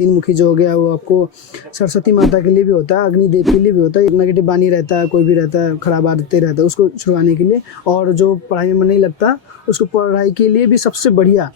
तीन मुखी जो हो गया वो आपको सरस्वती माता के लिए भी होता है, अग्निदेव के लिए भी होता है। नेगेटिव बानी रहता है, कोई भी रहता है, खराब आदतें रहता है, उसको छुड़वाने के लिए। और जो पढ़ाई में मन नहीं लगता उसको पढ़ाई के लिए भी सबसे बढ़िया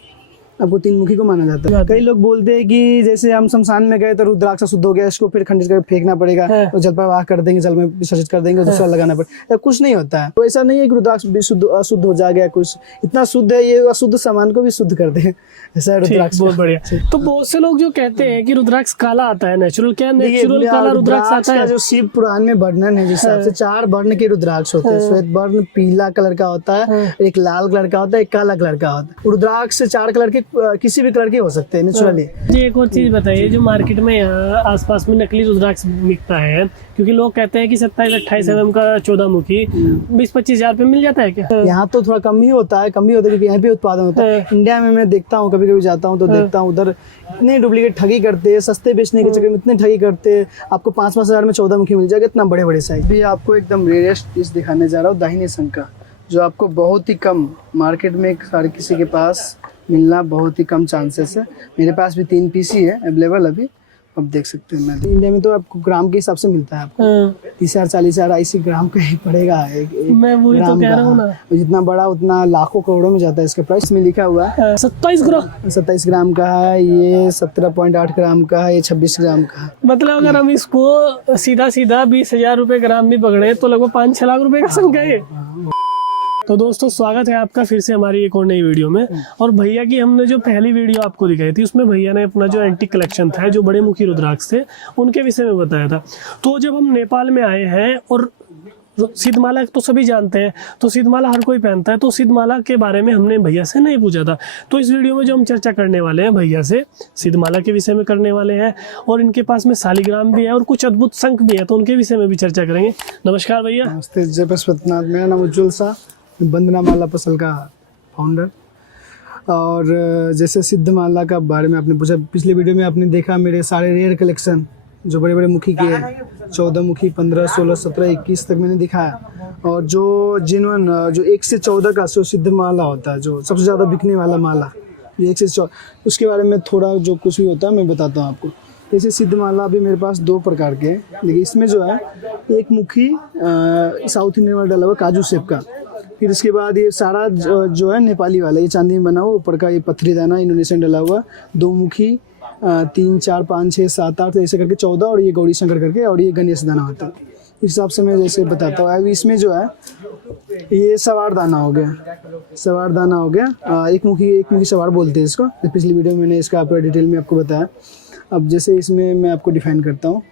आपको तीन मुखी को माना जाता है। कई लोग बोलते हैं कि जैसे हम शमशान में गए तो रुद्राक्ष शुद्ध हो गया, इसको फिर खंडित कर फेंकना पड़ेगा और जल प्रवाह कर देंगे, जल में विसर्जित कर देंगे, दूसरा लगाना पड़ेगा। कुछ नहीं होता है, तो ऐसा नहीं है कि रुद्राक्ष भी शुद्ध अशुद्ध हो जाएगा। कुछ इतना शुद्ध है, ये अशुद्ध सामान को भी शुद्ध कर दे, ऐसा है रुद्राक्ष। बहुत बढ़िया। तो बहुत से लोग जो कहते हैं कि रुद्राक्ष काला आता है, नेचुरल क्या नेचुरल काला रुद्राक्ष आता है? जो शिव पुराण में वर्णन है जिस हिसाब से 4 वर्ण के रुद्राक्ष होते हैं। श्वेत वर्ण पीला कलर का होता है, एक लाल कलर का होता है, एक काला कलर का होता है। रुद्राक्ष 4 कलर के किसी भी कलर के हो सकते हैं नेचुरली। जी एक और चीज बताइए, जो मार्केट में यहाँ आसपास में नकली रुद्राक्ष बिकता है, क्योंकि लोग कहते हैं कि 27-28 mm का 14 मुखी 20-25 हजार पे मिल जाता है क्या? यहाँ तो थोड़ा कम ही होता है, क्योंकि यहाँ पे उत्पादन होता है। इंडिया में मैं देखता हूँ, कभी कभी जाता हूँ तो देखता हूँ उधर इतने डुप्लीकेट ठगी करते हैं, सस्ते बेचने के चक्कर में इतने ठगी करते हैं। आपको 5-5 हजार में 14 मुखी मिल जाएगा, इतना बड़े बड़े साइज। भी आपको एकदम रेयरेस्ट पीस दिखाने जा रहा हूँ, दाहिने संग का, जो आपको बहुत ही कम मार्केट में सारे किसी के पास मिलना बहुत ही कम चांसेस है। मेरे पास भी 3 पीस ही है अवेलेबल अभी, अब देख सकते हैं। मैं इंडिया में तो आपको ग्राम के हिसाब से मिलता है, आपको 30,000-40,000 ऐसी ग्राम का ही पड़ेगा एक मैं वही तो कह रहा हूँ ना, जितना बड़ा उतना लाखों करोड़ों में जाता है। इसका प्राइस में लिखा हुआ है 27 ग्राम का है, ये 17.8 ग्राम का है, ये 26 ग्राम का है। मतलब अगर हम इसको सीधा 20,000 रुपए ग्राम भी पकड़े तो लगभग 5-6 लाख रुपए का संख्या है। तो दोस्तों स्वागत है आपका फिर से हमारी एक और नई वीडियो में। और भैया की हमने जो पहली वीडियो आपको दिखाई थी उसमें भैया ने अपना जो एंटीक कलेक्शन था, जो बड़े मुखी रुद्राक्ष थे, उनके विषय में बताया था। तो जब हम नेपाल में आए हैं और सिद्धमाला तो सभी जानते हैं, तो सिद्धमाला हर कोई पहनता है, तो सिद्धमाला के बारे में हमने भैया से नहीं पूछा था। तो इस वीडियो में जो हम चर्चा करने वाले हैं भैया से सिद्धमाला के विषय में करने वाले हैं, और इनके पास में शालिग्राम भी है और कुछ अद्भुत शंख भी है, तो उनके विषय में भी चर्चा करेंगे। नमस्कार भैया। नमस्ते, जय पशुपतिनाथ। मेरा नाम उज्ज्वल शाह, वंदना माला पसल का फाउंडर। और जैसे सिद्धमाला का बारे में आपने पूछा, पिछले वीडियो में आपने देखा मेरे सारे रेयर कलेक्शन जो बड़े बड़े मुखी के हैं, 14 मुखी, 15, 16, 17, 21 तक मैंने दिखाया। और जो जिनवन जो 1 से 14 का जो सिद्धमाला होता है, जो सबसे ज़्यादा बिकने वाला माला, ये 1 से 14, उसके बारे में थोड़ा जो कुछ भी होता है मैं बताता हूँ आपको। जैसे सिद्धमाला भी मेरे पास 2 प्रकार के हैं, लेकिन इसमें जो है एक मुखी साउथ इंडियन वाला डला हुआ काजू शेप का, फिर इसके बाद ये सारा जो है नेपाली वाला, ये चांदी में बना हुआ, ऊपर का ये पत्थरी दाना इंडोनेशियन डला हुआ, 2 मुखी 3, 4, 5, 6, 7, 8 ऐसे करके 14, और ये गौरी शंकर करके, और ये गणेश दाना होता है। इस हिसाब से मैं जैसे बताता हूँ। अब इसमें जो है ये सवार दाना हो गया, सवार दाना हो गया, एक मुखी सवार बोलते हैं इसको। पिछली वीडियो में मैंने इसका पूरा डिटेल में आपको बताया। अब जैसे इसमें मैं आपको डिफाइन करता हूँ।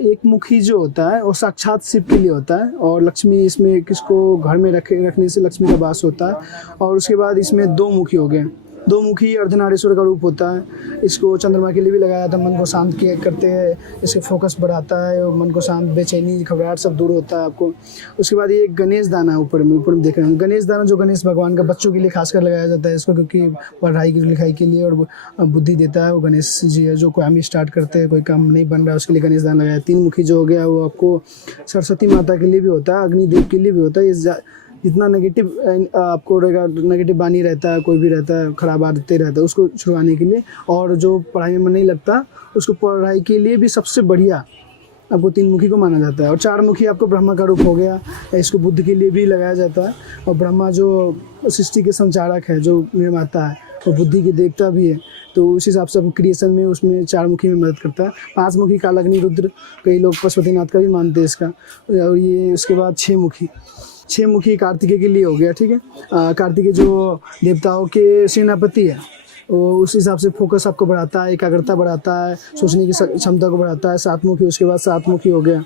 एक मुखी जो होता है वो साक्षात शिव के लिए होता है, और लक्ष्मी इसमें किसको घर में रखने से लक्ष्मी का वास होता है। और उसके बाद इसमें 2 मुखी हो गए, 2 मुखी अर्धनारीश्वर का रूप होता है। इसको चंद्रमा के लिए भी लगाया था, मन को शांत करते हैं, इसके फोकस बढ़ाता है, और मन को शांत, बेचैनी, घबराहट सब दूर होता है आपको। उसके बाद ये गणेश दाना है, ऊपर में देख रहे हैं गणेश दाना, जो गणेश भगवान का बच्चों के लिए खासकर लगाया जाता है इसको, क्योंकि पढ़ाई की लिखाई के लिए और बुद्धि देता है। वो गणेश जी है, जो काम स्टार्ट करते हैं, कोई काम नहीं बन रहा है, उसके लिए गणेश दाना लगाया। 3 मुखी जो हो गया वो आपको सरस्वती माता के लिए भी होता है, अग्निदेव के लिए भी होता है। जितना नेगेटिव आपको रहेगा, नेगेटिव बानी रहता है, कोई भी रहता है, खराब आदतें रहता है, उसको छुड़वाने के लिए। और जो पढ़ाई में मन नहीं लगता उसको पढ़ाई के लिए भी सबसे बढ़िया आपको 3 मुखी को माना जाता है। और 4 मुखी आपको ब्रह्मा का रूप हो गया, इसको बुद्ध के लिए भी लगाया जाता है। और ब्रह्मा जो सृष्टि के संचारक है, जो निर्माता है, वो बुद्धि के देवता भी है, तो उस हिसाब से क्रिएशन में उसमें 4 मुखी में मदद करता है। 5 मुखी कालाग्नि रुद्र, कई लोग पशुपतिनाथ का भी मानते हैं इसका। और ये उसके बाद 6 मुखी कार्तिकेय के लिए हो गया, ठीक है। कार्तिकेय जो देवताओं के सेनापति है, वो उस हिसाब से फोकस आपको बढ़ाता है, एकाग्रता बढ़ाता है, सोचने की क्षमता को बढ़ाता है। 7 मुखी, उसके बाद 7 मुखी हो गया।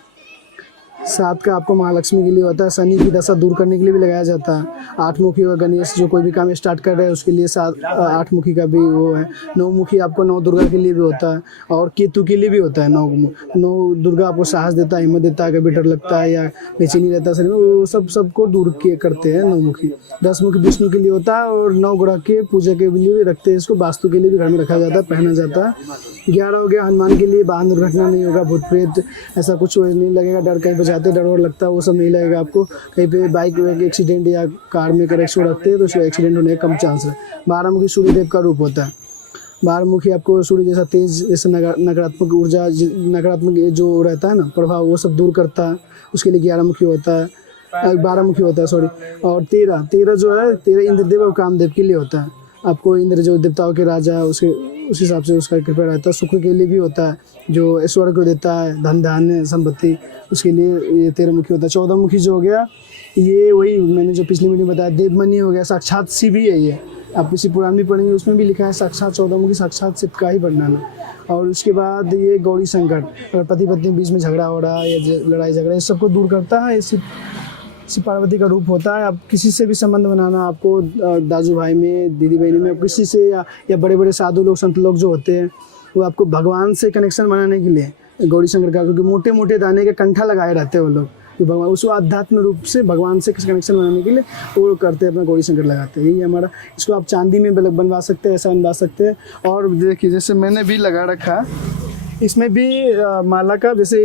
7 का आपको महालक्ष्मी के लिए होता है, शनि की दशा दूर करने के लिए भी लगाया जाता है। 8 मुखी और गणेश, जो कोई भी काम स्टार्ट कर रहे हैं उसके लिए 8 मुखी का भी वो है। 9 मुखी आपको 9 दुर्गा के लिए भी होता है, और केतु के लिए भी होता है। 9 दुर्गा आपको साहस देता है, हिम्मत देता है, कभी डर लगता है या बेचैनी रहता है शरीर में, वो सबको दूर करते हैं 9 मुखी। 10 मुखी विष्णु के लिए होता है, और 9 ग्रह के पूजा के लिए भी रखते हैं इसको, वास्तु के लिए भी घर में रखा जाता है, पहना जाता है। 11 हो गया हनुमान के लिए, वाहन दुर्घटना नहीं होगा, भूत प्रेत ऐसा कुछ नहीं लगेगा, डर कहीं जाते डर और लगता है वो सब नहीं लगेगा आपको। कहीं पे बाइक एक्सीडेंट या कार में कर एक्सीडेंट रखते हैं तो उसको एक्सीडेंट होने का कम चांस है। 12 मुखी सूर्यदेव का रूप होता है। 12 मुखी आपको सूर्य जैसा तेज, जैसे नकारात्मक ऊर्जा, नकारात्मक जो रहता है ना प्रभाव, वो सब दूर करता है। उसके लिए 11 मुखी होता है, 12 मुखी होता है सॉरी। और 13 जो है 13 इंद्रदेव और कामदेव के लिए होता है। आपको इंद्र जो देवताओं के राजा है, उसके उस हिसाब से उसका कृपा रहता है। शुक्र के लिए भी होता है, जो ऐश्वर्य को देता है, धन धान्य संपत्ति, उसके लिए ये 13 मुखी होता है। 14 मुखी जो हो गया, ये वही मैंने जो पिछली वीडियो में बताया, देवमणि हो गया, साक्षात शिव ही है ये। आप किसी पुराण भी पढ़ेंगे, उसमें भी लिखा है साक्षात 14 मुखी साक्षात शिव का ही वर्णन। और उसके बाद ये गौरी संकट, अगर पति पत्नी के बीच में झगड़ा हो रहा है या लड़ाई झगड़ा, इस सबको दूर करता है। शिव पार्वती का रूप होता है। आप किसी से भी संबंध बनाना, आपको दाजू भाई में, दीदी बहनी में, किसी से या बड़े बड़े साधु लोग, संत लोग जो होते हैं, वो आपको भगवान से कनेक्शन बनाने के लिए गौरी शंकर का, क्योंकि मोटे मोटे दाने के कंठा लगाए रहते हैं वो लोग, कि भगवान उसको आध्यात्म रूप से भगवान से कनेक्शन बनाने के लिए वो करते हैं, अपना गौरी शंकर लगाते हैं। यही हमारा, इसको आप चांदी में बनवा सकते हैं, ऐसा बनवा सकते हैं। और देखिए जैसे मैंने भी लगा रखा, इसमें भी माला का जैसे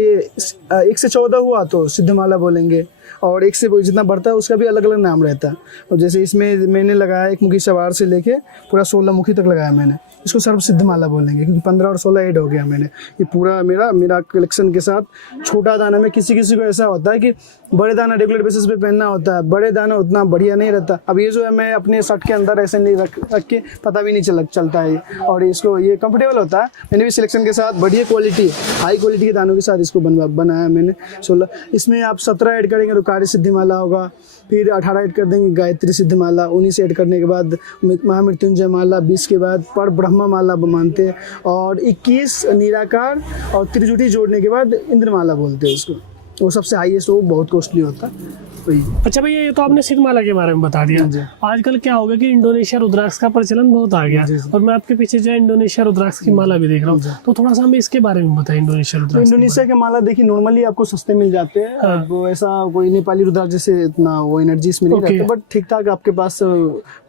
1 से 14 हुआ तो सिद्ध माला बोलेंगे, और 1 से जितना बढ़ता है उसका भी अलग अलग नाम रहता है। और जैसे इसमें मैंने लगाया 1 मुखी सवार से लेके पूरा 16 मुखी तक लगाया मैंने, इसको सर्व सिद्ध माला बोलेंगे, क्योंकि 15 और 16 ऐड हो गया मैंने। ये पूरा मेरा कलेक्शन के साथ छोटा दाना में किसी को ऐसा होता है कि बड़े दाना रेगुलर बेसिस पे पहनना होता है, बड़े दाना उतना बढ़िया नहीं रहता। अब ये जो है मैं अपने शर्ट के अंदर ऐसे नहीं रख के पता भी नहीं चलता है, और इसको ये कंफर्टेबल होता है। मैंने भी सिलेक्शन के साथ बढ़िया क्वालिटी, हाई क्वालिटी के दानों के साथ इसको बनाया मैंने 16। इसमें आप 17 ऐड करेंगे तो कार्य सिद्धि माला होगा, फिर 18 ऐड कर देंगे गायत्री सिद्ध माला, 19 ऐड करने के बाद महामृत्युंजय माला, 20 के बाद पर ब्रह्मा माला मानते हैं, और 21 निराकार और त्रिजुटी जोड़ने के बाद इंद्र माला बोलते हैं उसको। वो सबसे हाईएस्ट, वो बहुत कॉस्टली होता है वही। अच्छा भैया, ये तो आपने सिद्ध माला के बारे में बता दिया। आजकल क्या हो गया कि इंडोनेशिया रुद्राक्ष का प्रचलन बहुत आ गया, और मैं आपके पीछे जो है इंडोनेशिया रुद्राक्ष की माला भी देख रहा हूँ, तो थोड़ा सा हमें इसके बारे में बताएं। इंडोनेशिया रुद्राक्ष, इंडोनेशिया के माला देखिए नॉर्मली आपको सस्ते मिल जाते हैं। अब ऐसा कोई नेपाली रुद्राक्ष जैसे इतना वो एनर्जी इसमें नहीं रहता, बट ठीक ठाक आपके पास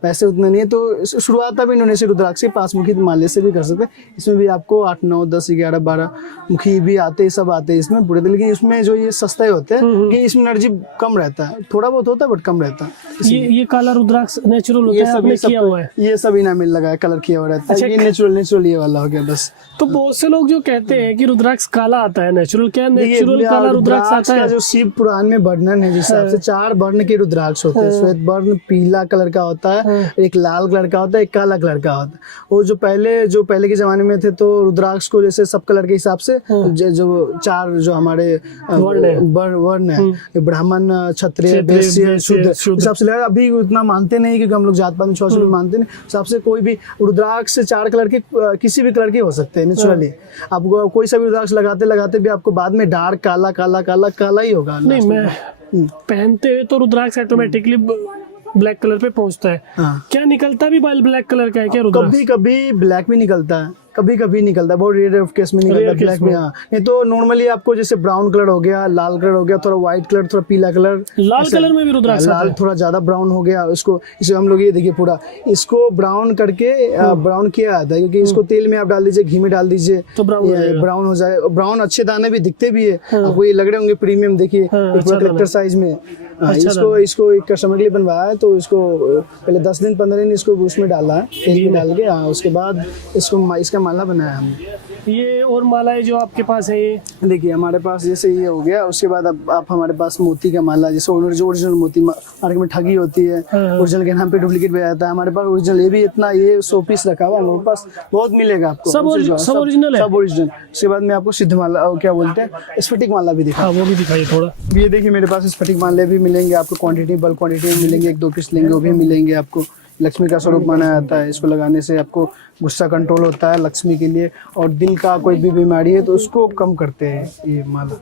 पैसे उतना नहीं है तो शुरुआत आप इंडोनेशिया रुद्राक्ष के 5 मुखी माले से भी कर सकते हैं। इसमें भी आपको 8, 9, 10, 11, 12 मुखी भी आते हैं, सब आते हैं इसमें पूरे। लेकिन इसमें जो ये सस्ते होते हैं, इसमें एनर्जी कम रहता है, थोड़ा बहुत होता है बट कम रहता है। ये काला रुद्राक्ष नेचुरल होता है, आपने किया हुआ है? ये सब इनामिल लगा है, कलर किया हुआ रहता है। ये नेचुरल ये वाला हो गया बस। तो बहुत से लोग जो कहते हैं कि रुद्राक्ष काला आता है, नेचुरल, क्या नेचुरल काला रुद्राक्ष आता है? जो शिव पुराण में वर्णन है जिस हिसाब से 4 वर्ण के रुद्राक्ष होते हैं। श्वेत वर्ण पीला कलर का होता है, एक लाल कलर का होता है, एक काला कलर का होता है। वो जो पहले के जमाने में थे तो रुद्राक्ष को जैसे सब कलर के हिसाब से जो 4 जो हमारे वर्ण है, ब्राह्मण, क्षत्रिय, वैश्य, शूद्र, हिसाब से लगा। अभी उतना मानते नहीं क्योंकि हम लोग जात पात में छुआछूत मानते नहीं। हिसाब से कोई भी रुद्राक्ष 4 कलर के किसी भी कलर के हो सकते हैं नेचुरली। आप कोई सा भी रुद्राक्ष लगाते भी आपको बाद में डार्क काला ही होगा। नहीं, मैं पहनते हुए तो रुद्राक्ष ऑटोमेटिकली ब्लैक कलर पे पहुंचता है। क्या निकलता भी ब्लैक कलर का है क्या रुद्राक्ष? कभी ब्लैक भी निकलता है, कभी निकलता है, बहुत रेयर केस में निकलता है ब्लैक में। हाँ, नहीं तो नॉर्मली आपको जैसे ब्राउन कलर हो गया, लाल कलर हो गया, थोड़ा व्हाइट कलर, थोड़ा पीला कलर, लाल कलर में भी रुद्राक्ष लाल थोड़ा ज्यादा ब्राउन हो गया उसको। इसे हम लोग ये देखिए पूरा इसको ब्राउन करके ब्राउन किया जाता है, क्योंकि इसको तेल में आप डाल दीजिए, घी में डाल दीजिए तो ब्राउन हो जाए। ब्राउन अच्छे दाने भी दिखते भी है, आपको ये लग रहे होंगे प्रीमियम। देखिए पूरा कलेक्टर साइज में। इसको एक कस्टमर के लिए बनवाया है, तो इसको पहले 10 दिन 15 दिन इसको उसमें डाला है, तेल में डाल के। उसके बाद इसका माला बनाया हमने। ये और मालाएं जो आपके पास है, ये देखिए हमारे पास जैसे ये हो गया। उसके बाद अब आप हमारे पास मोती का माला, जैसे ओरिजिनल मोती मार्केट में ठगी होती है, ओरिजिनल के नाम पे डुप्लीकेट भी आता है। हमारे पास ओरिजिनल ये भी इतना, ये 100 पीस रखा हुआ हमारे पास, बहुत मिलेगा आपको। सब ओरिजिनल है, सब ओरिजिनल। उसके बाद में आपको सिद्ध माला, क्या बोलते हैं, स्फटिक माला भी दिखा। वो भी दिखाइए थोड़ा। ये देखिए मेरे पास स्फटिक माले भी मिलेंगे आपको, क्वांटिटी बल्क क्वांटिटी में मिलेंगे। 1-2 पीस लेंगे वो भी मिलेंगे आपको। लक्ष्मी का स्वरूप माना जाता है, इसको लगाने से आपको गुस्सा कंट्रोल होता है लक्ष्मी के लिए, और दिल का कोई भी बीमारी है तो उसको कम करते हैं ये माला।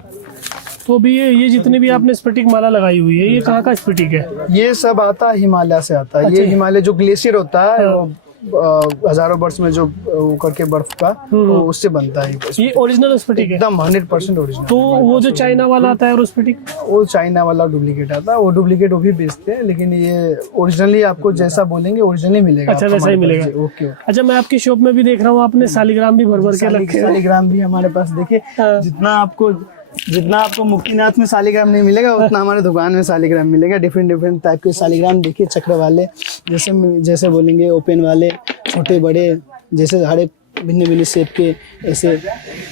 तो भी ये जितने भी आपने स्फटिक माला लगाई हुई है, ये कहाँ का स्फटिक है? ये सब आता है हिमालय से आता है। ये हिमालय जो ग्लेशियर होता है, वो हजारों वर्ष में जो वो करके बर्फ का, तो उससे बनता है ये ओरिजिनल स्फटिक है, एकदम 100% ओरिजिनल। तो वो जो चाइना वाला आता है स्फटिक, वो चाइना वाला डुप्लीकेट आता है, वो डुप्लीकेट वो भी बेचते हैं, लेकिन ये ओरिजिनली आपको जैसा बोलेंगे ओरिजिनली मिलेगा। अच्छा, वैसा ही मिलेगा। ओके। अच्छा, मैं आपकी शॉप में भी देख रहा हूँ आपने सालिग्राम भी भर के रखे हैं। सालिग्राम भी हमारे पास देखिए, जितना आपको मुक्तिनाथ में सालिग्राम नहीं मिलेगा, उतना हमारे दुकान में सालिग्राम मिलेगा। डिफरेंट टाइप के सालिग्राम देखिए, चक्र वाले, जैसे बोलेंगे ओपन वाले, छोटे बड़े, जैसे हर एक भिन्न भिन्न शेप के, ऐसे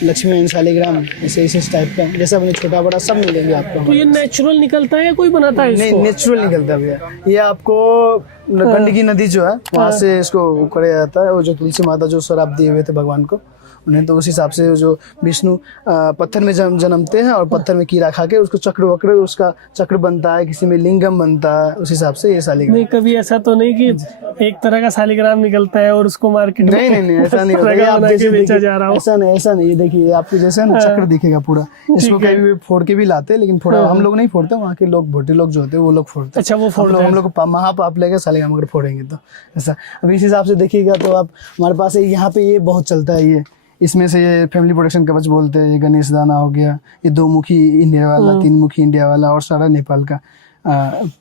लक्ष्मी शालिग्राम, ऐसे इस टाइप का, जैसा अपने छोटा बड़ा सब मिलेंगे आपको। तो ये नेचुरल निकलता है या कोई बनाता है इसको? नहीं, नेचुरल निकलता है भैया। ये आपको गंडकी नदी जो है वहाँ से इसको कराया जाता है। वो जो तुलसी माता जो श्राप दिए हुए थे भगवान को उन्हें, तो उस हिसाब से जो विष्णु पत्थर में जन्मते हैं और पत्थर में कीड़ा खा के उसको चक्र वक्र उसका चक्र बनता है, किसी में लिंगम बनता है, उस हिसाब से ये शालिग्राम। नहीं, कभी ऐसा तो नहीं कि एक तरह का शालिग्राम निकलता है और उसको मार्केट में नहीं ऐसा नहीं होता है। आप जैसे बेचा जा रहा हो, ऐसा नहीं। ये देखिए आपको जैसे ना चक्र दिखेगा पूरा, इसको कभी भी फोड़ के भी लाते हैं, लेकिन फोड़ा हम लोग नहीं फोड़ते, वहाँ के लोग भोटे लोग जो होते हैं वो लोग फोड़ते हैं। अच्छा, वो फोड़ते हैं। हम लोग महापाप लेकर शालिग्राम अगर फोड़ेंगे तो ऐसा। अब इस हिसाब से देखिएगा तो आप हमारे पास यहाँ पे ये बहुत चलता है। ये इसमें से ये फैमिली प्रोटेक्शन कवच बोलते हैं, ये गणेश दाना हो गया, ये 2 मुखी इंडिया वाला, 3 मुखी इंडिया वाला और सारा नेपाल का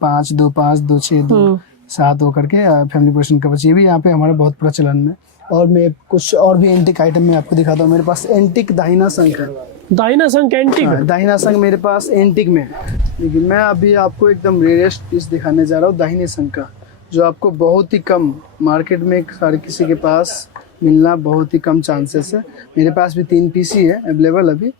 5 2 5 2 6 2 7 हो करके फैमिली प्रोटेक्शन कवच, ये भी यहाँ पे हमारा बहुत प्रचलन में। और मैं कुछ और भी एंटिक आइटम में आपको दिखाता हूँ। मेरे पास एंटिक दाहिना शंख है। दाहिना शंख एंटिक? दाहिना शंख मेरे पास एंटिक में है। लेकिन मैं अभी आपको एकदम रेयरेस्ट पीस दिखाने जा रहा हूँ दाहिने शंख का, जो आपको बहुत ही कम मार्केट में सारे किसी के पास मिलना बहुत ही कम चांसेस है। मेरे पास भी 3 पीस ही है अवेलेबल अभी,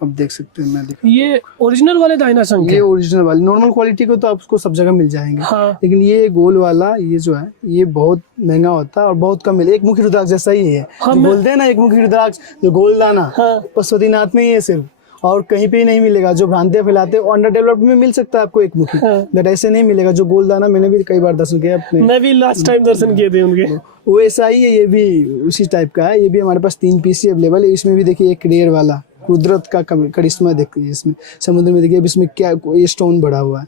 अब देख सकते हैं। मैं ये ओरिजिनल वाले दाहिना शंख? ये ओरिजिनल वाली नॉर्मल क्वालिटी को तो आपको सब जगह मिल जाएंगे। हाँ। लेकिन ये गोल वाला ये जो है ये बहुत महंगा होता है और बहुत कम मिले। एक मुखी रुद्राक्ष जैसा ही है। हाँ, जो बोलते हैं ना एक मुखी रुद्राक्ष, जो गोल दाना, हाँ, पशुपतिनाथ में ही है सिर्फ, और कहीं पे ही नहीं मिलेगा। जो भ्रांतियां फैलाते हैं अंडर डेवलप्ड में मिल सकता है आपको एक मुखी, बट ऐसे नहीं मिलेगा। जो गोल दाना मैंने भी कई बार दर्शन किया अपने, मैं भी लास्ट टाइम दर्शन किए थे उनके, वो ऐसा ही है। ये भी उसी टाइप का है। ये भी हमारे पास 3 पीस ही अवेलेबल है। इसमें भी देखिए एक रेयर वाला कुदरत का करिश्मा देखिए इसमें, समुद्र में देखिए अब इसमें क्या ये स्टोन बड़ा हुआ है।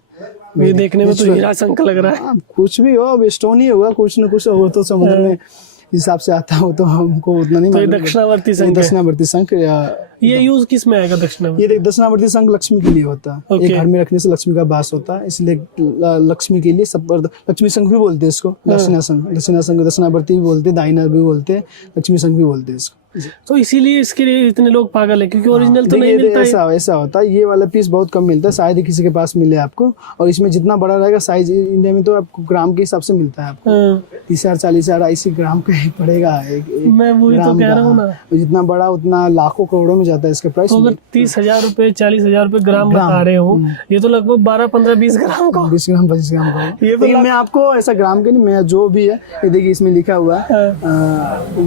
ये देखने में तो हीरा शंख लग रहा है। कुछ भी हो, अब स्टोन ही होगा, कुछ न कुछ हो तो समुद्र में हिसाब से आता हो तो हमको उतना नहीं। तो ये दक्षिणावर्ती शंख, दक्षिणावर्ती शंख ये यूज किस में आएगा दक्षिणावर्ती? ये दक्षिणावर्ती शंख लक्ष्मी के लिए होता है। एक घर में रखने से लक्ष्मी का वास होता है, इसलिए लक्ष्मी के लिए सब लक्ष्मी शंख भी बोलते हैं इसको। दक्षिणा शंख दक्षिणावर्ती भी बोलते हैं, दाहिना भी बोलते हैं, लक्ष्मी शंख भी बोलते हैं इसको। तो इसीलिए इसके लिए इतने लोग पागल है, क्योंकि ओरिजिनल तो नहीं मिलता है। ऐसा होता है। ये वाला पीस बहुत कम मिलता है, शायद ही किसी के पास मिले आपको। और इसमें जितना बड़ा रहेगा साइज इंडिया में तो आपको ग्राम के हिसाब से मिलता है आपको। 30,000 40,000 ऐसी ग्राम का ही पड़ेगा। मैं वही तो कह रहा हूँ ना, जितना बड़ा उतना लाखों करोड़ों में जाता है इसका प्राइस। तो अगर 30,000 रुपए 40,000 रुपए ग्राम बता रहे हो, ये तो लगभग 12 15 20 ग्राम का, 20 ग्राम 25 ग्राम का। ये तो मैं आपको ऐसा ग्राम के नहीं, मैं जो भी है ये देखिए इसमें लिखा हुआ है।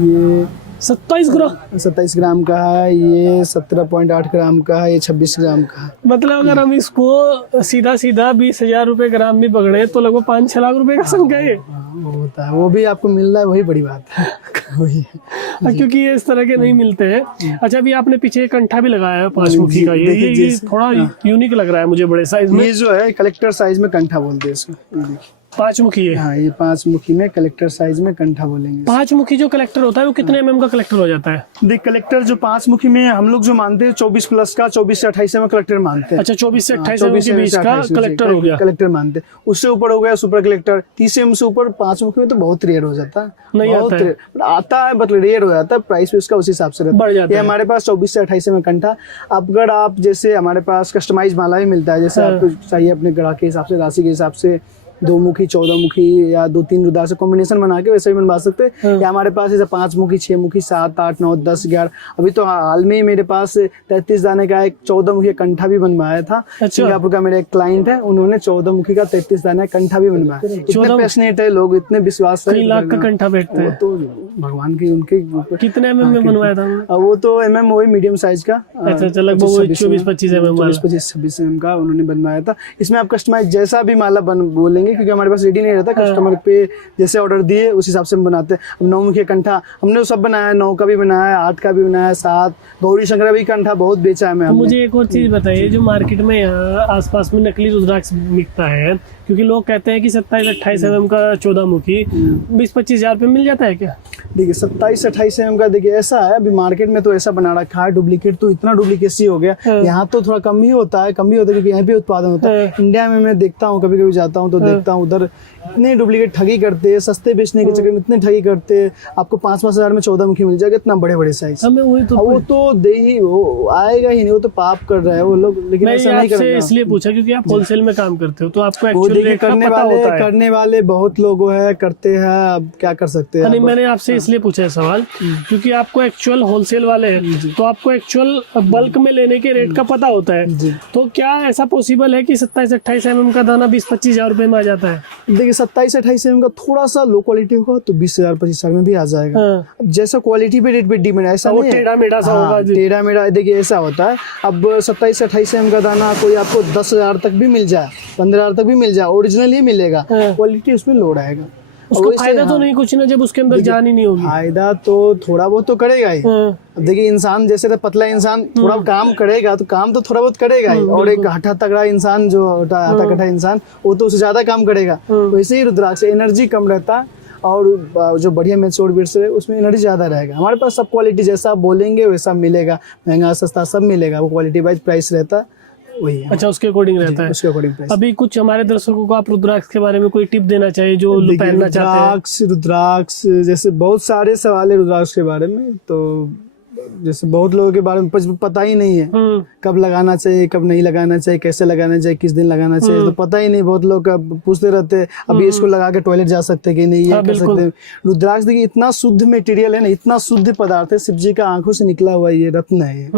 ये 27 ग्राम का है, ये 17.8 ग्राम का है, ये 26 ग्राम का है। मतलब अगर हम इसको सीधा 20,000 रुपए ग्राम भी पकड़े तो लगभग 5-6 लाख रुपए का शंख है। वो होता है, वो भी आपको मिल रहा है, वही बड़ी बात है। वही क्योंकि ये इस तरह के नहीं मिलते हैं। अच्छा, अभी आपने पीछे कंठा भी लगाया है 5 मुखी का, ये थोड़ा यूनिक लग रहा है मुझे, बड़े साइज में। ये जो है कलेक्टर साइज में कंठा बोलते हैं इसको। 5 मुखी है? हाँ, ये 5 मुखी में कलेक्टर साइज में कंठा बोलेंगे। 5 मुखी जो कलेक्टर होता है वो कितने mm का कलेक्टर हो जाता है? देख, कलेक्टर जो 5 मुखी में हम लोग जो मानते हैं 24 प्लस का, 24 से 28 में कलेक्टर मानते हैं। अच्छा, 24 से 28 के बीच का कलेक्टर हो गया, कलेक्टर मानते हैं। उससे ऊपर हो गया सुपर कलेक्टर। 30 mm से ऊपर 5 मुखी में तो बहुत रेयर हो जाता है, नहीं आता है बट रेयर हो जाता है। प्राइस भी उसका उसी हिसाब से बढ़ जाता है। ये हमारे पास 24 से 28 में कंठा। अगर आप जैसे हमारे पास कस्टमाइज माला भी मिलता है, जैसे आपको चाहिए अपने ग्राह के हिसाब से, राशि के हिसाब से, 2 मुखी 14 मुखी या 2-3 रुद्राक्ष से कॉम्बिनेशन बना के वैसे भी बनवा सकते हैं। या हमारे पास जैसे 5 मुखी 6 मुखी 7 8 9 10 11, अभी तो हाल में ही मेरे पास 33 दाने का एक 14 मुखी कंठा भी बनवाया था। सिंगापुर का मेरा एक क्लाइंट है, उन्होंने 14 मुखी का 33 दाने कंठा भी बनवाया। इतने पैशनेट है लोग, इतने विश्वास है। 3 लाख का कंठा बैठता है तो भगवान की उनके। कितने mm में बनवाया था? वो तो mm वही मीडियम साइज का। अच्छा, लगभग 24-25 mm का उन्होंने बनवाया था। इसमें आप कस्टमाइज जैसा भी माला बोलेंगे, क्योंकि हमारे पास रेडी नहीं रहता, कस्टमर पे जैसे ऑर्डर दिए उस हिसाब से हम बनाते हैं। अब 9 मुखी कंठा हमने सब बनाया, 9 का भी बनाया, 8 का भी बनाया, 7 गौरी शंकर भी कंठा बहुत बेचा है। मैं मुझे एक और चीज बताइए, जो मार्केट में यहाँ आसपास में नकली रुद्राक्ष बिकता है, क्योंकि लोग कहते हैं कि 27-28 mm का 14 मुखी 20-25 हजार पे मिल जाता है क्या? देखिए 27-28 mm का, देखिए ऐसा है अभी मार्केट में तो ऐसा बना रखा है, डुप्लीकेट तो इतना डुप्लीकेसी हो गया। यहाँ तो थोड़ा कम ही होता है, क्योंकि यहाँ पे उत्पादन होता है। इंडिया में मैं देखता हूँ, कभी कभी जाता हूँ तो देखता हूँ उधर इतने डुप्लीकेट ठगी करते हैं, सस्ते बेचने के चक्कर में इतने ठगी करते हैं। आपको 5-5 हज़ार में 14 मुखी मिल जाएगा, इतना बड़े बड़े साइज। हमें वही तो वो तो दे ही, वो आएगा ही नहीं, वो तो पाप कर रहा है वो लोग, लेकिन मैं ऐसा नहीं आपसे करेगा। इसलिए पूछा क्योंकि आप होलसेल में काम करते हो, तो आपको वो एक्चुअल देखिए रेट का पता होता है। करने वाले बहुत लोग हैं, करते हैं, अब क्या कर सकते हैं। नहीं, मैंने आपसे इसलिए पूछा है सवाल क्योंकि आपको एक्चुअल होलसेल वाले हैं, तो आपको एक्चुअल बल्क में लेने के रेट का पता होता है। तो क्या ऐसा पॉसिबल है कि 27-28 mm का दाना 20-25 हज़ार रुपए में आ जाता है? देखिए 27-28 mm का थोड़ा सा लो क्वालिटी होगा तो 20,000-25 हज़ार में भी आ जाएगा। हाँ। अब जैसा क्वालिटी पे रेट पे डिपेंड है, ऐसा वो नहीं है। टेढ़ा मेढ़ा सा हाँ, होगा जी। टेढ़ा मेढ़ा, देखिए ऐसा होता है। अब 27-28 mm का दाना कोई आपको 10,000 तक भी मिल जाए, 15,000 तक भी मिल जाए, ओरिजिनल ही मिलेगा, हाँ। क्वालिटी उसमें लो रहेगा। उसको वैसे, फायदा तो हाँ, नहीं कुछ ना, जब उसके अंदर जान ही नहीं होगी। फायदा तो थोड़ा बहुत तो करेगा ही। हाँ। अब देखिए इंसान जैसे तो पतला इंसान थोड़ा काम करेगा तो काम तो थोड़ा बहुत करेगा ही, और एक हठा तगड़ा इंसान जो हठा कठा इंसान वो तो उससे ज्यादा काम करेगा। वैसे ही रुद्राक्ष एनर्जी कम रहता है, और जो बढ़िया मैच्योर बीट्स है उसमें एनर्जी ज़्यादा रहेगा। हमारे पास सब क्वालिटी जैसा आप बोलेंगे वैसा मिलेगा, महंगा सस्ता सब मिलेगा, वो क्वालिटी वाइज प्राइस रहता है, वही है। अच्छा, उसके अकॉर्डिंग रहता है। उसके अकॉर्डिंग प्राइस। अभी कुछ हमारे दर्शकों को आप रुद्राक्ष के बारे में कोई टिप देना चाहिए जो लोग पहनना चाहते हैं? रुद्राक्ष जैसे बहुत सारे सवाल है रुद्राक्ष के बारे में, तो जैसे बहुत लोगों के बारे में पता ही नहीं है कब लगाना चाहिए, कब नहीं लगाना चाहिए, कैसे लगाना चाहिए, किस दिन लगाना चाहिए, तो पता ही नहीं। बहुत लोग पूछते रहते हैं अभी इसको लगा के टॉयलेट जा सकते हैं कि नहीं, ये कर सकते हैं। रुद्राक्ष देखिए इतना शुद्ध मटेरियल है ना, इतना शुद्ध पदार्थ है, शिव जी का आंखों से निकला हुआ ये रत्न है,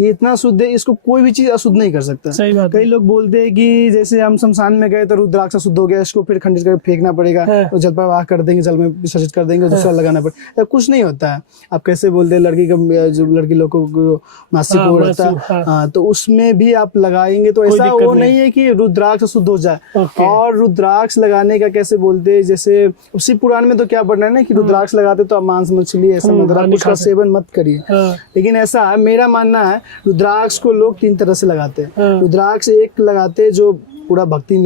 ये इतना शुद्ध है, इसको कोई भी चीज अशुद्ध नहीं कर सकता। सही बात। कई लोग बोलते हैं कि जैसे हम शमशान में गए तो रुद्राक्ष अशुद्ध हो गया, इसको फिर खंडित करके फेंकना पड़ेगा, तो जल प्रवाह कर देंगे, जल में विसर्जित कर देंगे, दूसरा लगाना पड़ेगा। कुछ नहीं होता है। आप कैसे बोलते हैं लड़की का, जो लड़की लोग को मासिक हो रहता है, हाँ, तो उसमें भी आप लगाएंगे तो ऐसा वो नहीं है कि रुद्राक्ष शुद्ध हो जाए। और रुद्राक्ष लगाने का कैसे बोलते हैं, जैसे शिव पुराण में तो क्या पढ़ना है ना कि रुद्राक्ष लगाते तो आप मांस मछली ऐसा मतलब उसका सेवन मत करिए। लेकिन ऐसा है, मेरा मानना है रुद्राक्ष को लोग 3 तरह से लगाते हैं। रुद्राक्ष एक लगाते जो पूरा भक्ति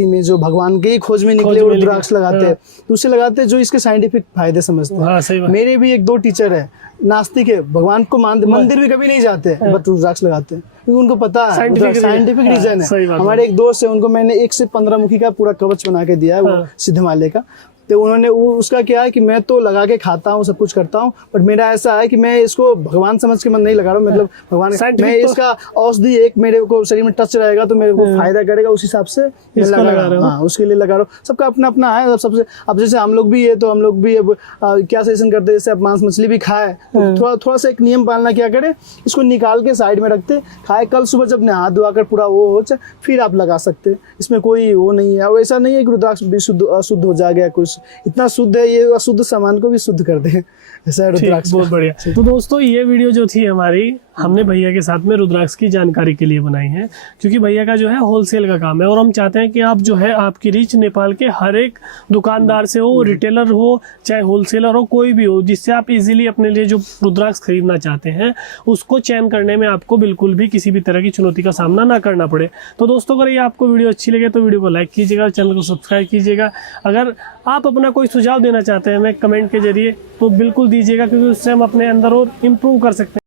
में जो भगवान के खोज में निकले और रुद्राक्ष लगाते हैं। दूसरे लगाते हैं जो इसके साइंटिफिक फायदे समझते हैं। हाँ, सही बात। मेरे भी 1-2 टीचर है नास्तिक है, भगवान को मानते, मंदिर भी कभी नहीं जाते, बट रुद्राक्ष लगाते हैं क्योंकि उनको पता है साइंटिफिक रीजन है। हमारे एक दोस्त है, उनको मैंने 1 से 15 मुखी का पूरा कवच बना के दिया है, वो सिद्धमाले का। तो उन्होंने उसका क्या है कि मैं तो लगा के खाता हूँ, सब कुछ करता हूँ, बट मेरा ऐसा है कि मैं इसको भगवान समझ के मन नहीं लगा रहा हूँ, मतलब भगवान मैं इसका औषधि एक मेरे को शरीर में टच रहेगा तो मेरे को फायदा करेगा, उस हिसाब से मैं लगा रहा हूँ। हाँ, उसके लिए लगा रहा हूँ। सबका अपना अपना है सबसे। अब जैसे हम लोग भी है तो हम लोग भी अब क्या सजेशन करते हैं, जैसे अब मांस मछली भी खाए तो थोड़ा सा एक नियम पालना, क्या करे, इसको निकाल के साइड में रखते खाए, कल सुबह जब नहा धोआ कर पूरा वो हो जाए फिर आप लगा सकते, इसमें कोई वो नहीं है। और ऐसा नहीं है कि रुद्राक्ष भी अशुद्ध हो जाएगा, कुछ इतना शुद्ध है, ये अशुद्ध सामान को भी शुद्ध कर दे, ऐसा है रुद्राक्ष। बहुत बढ़िया। तो दोस्तों ये वीडियो जो थी हमारी, हमने भैया के साथ में रुद्राक्ष की जानकारी के लिए बनाई है, क्योंकि भैया का जो है होलसेल का काम है और हम चाहते हैं कि आप जो है आपकी रीच नेपाल के हर एक दुकानदार से हो, रिटेलर हो चाहे होलसेलर हो, कोई भी हो, जिससे आप इजीली अपने लिए जो रुद्राक्ष खरीदना चाहते हैं उसको चयन करने में आपको बिल्कुल भी किसी भी तरह की चुनौती का सामना ना करना पड़े। तो दोस्तों अगर ये आपको वीडियो अच्छी लगे तो वीडियो को लाइक कीजिएगा, चैनल को सब्सक्राइब कीजिएगा। अगर आप अपना कोई सुझाव देना चाहते हैं हमें कमेंट के जरिए तो बिल्कुल दीजिएगा, क्योंकि उससे हम अपने अंदर और इम्प्रूव कर सकते हैं।